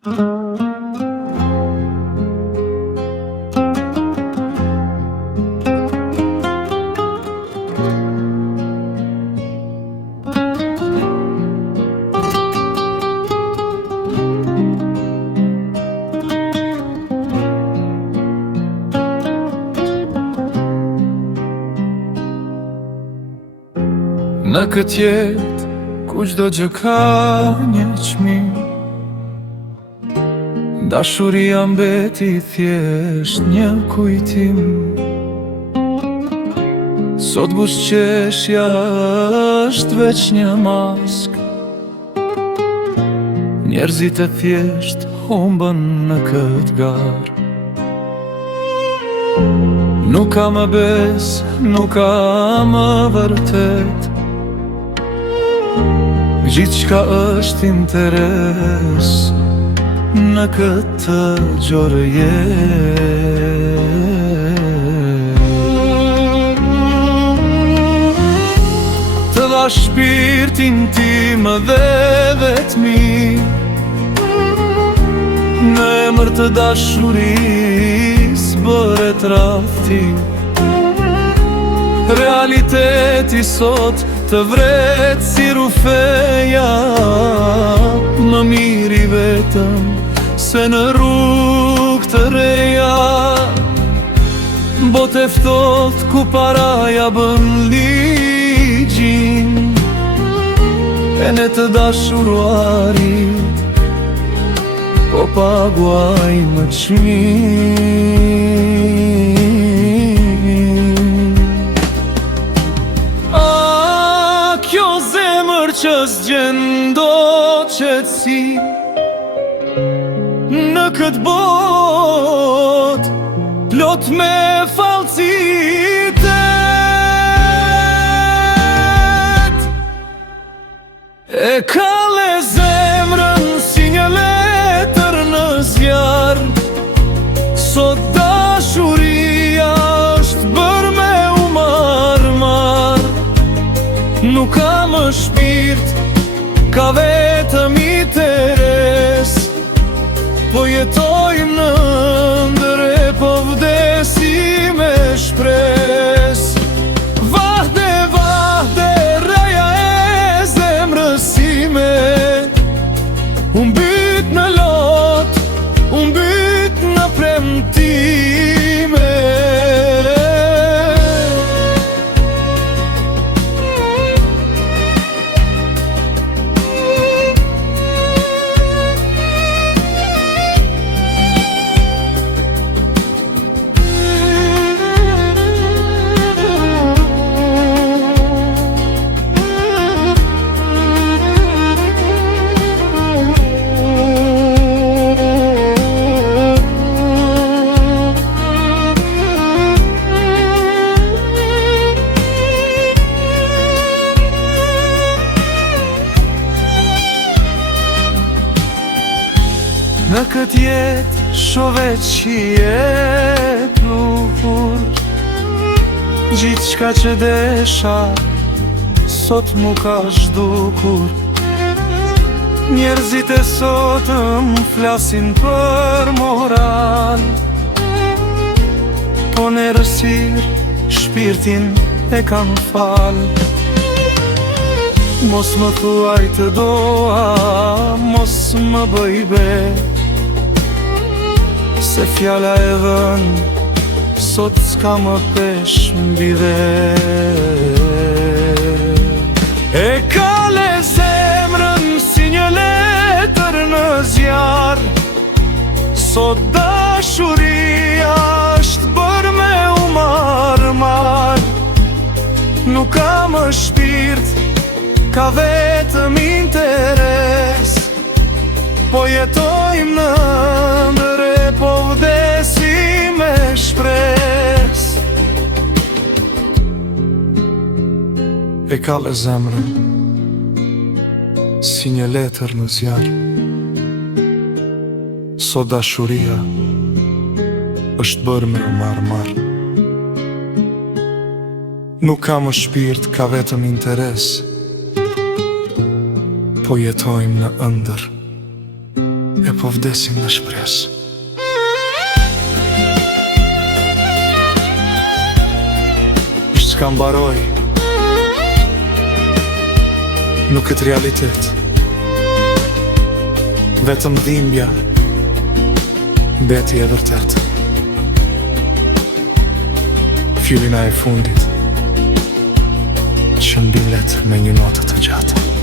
Në këtë jetë, ku çdo gjë ka një çmim, dashuria mbeti thjesht një kujtim. Sot buzëqeshja është veç një mask, njerëzit e thjesht humbën në këtë garë. Nuk ka më bes, nuk ka më vërtet, gjithçka është interes në këtë gjorëjet. Të dha shpirtin tim dhe vetmi, në emër të dashuris bëret rafti. Realiteti sot të vret si rufeja, më miri vetëm se në rrugë të reja. Botë e ftohtë ku paraja bën ligjin, e ne të dashuruarit po paguaj më çmim. Që s'gjen do qetësi në këtë bot plot me falsitet, e kalle zemrën si një letër në zjarr. Sot dashuria është bërë me u marr. Nuk ka më shpirt, ka vetëm interes, po jetojmë në ndër e po vdesi me shpres. Vahde, vahde, raja e zemrësime, unë byt në lot, unë byt në premtime. Në këtë jetë shovet që je pluhur, gjithçka që desha sot mu ka zhdukur. Njerëzit e sotëm flasin për moral, po në rësir shpirtin e kam fal. Mos më thuaj të doa, mos më bëj bet, se fjala e dhën sot s'ka më pesh mbi vet. E kalle zemrën si një letër në zjarr. Sot dashuria është bërë me u marr. Nuk ka më shpirt, ka vetëm interes, po jetojmë në ndër e po vdesi me shpres. E kalle zemrën si një letër në zjarr. Sot dashuria është bërë me u marr. Nuk ka më shpirt, ka vetëm interes, po jetojmë në ëndër e po vdesim me shpresë. Ishtë s'ka mbaroj, nuk këtë realitet, vetëm dhimbja, beti e vërtet. Fyllina e fundit, që mbilet me një notë të gjatë.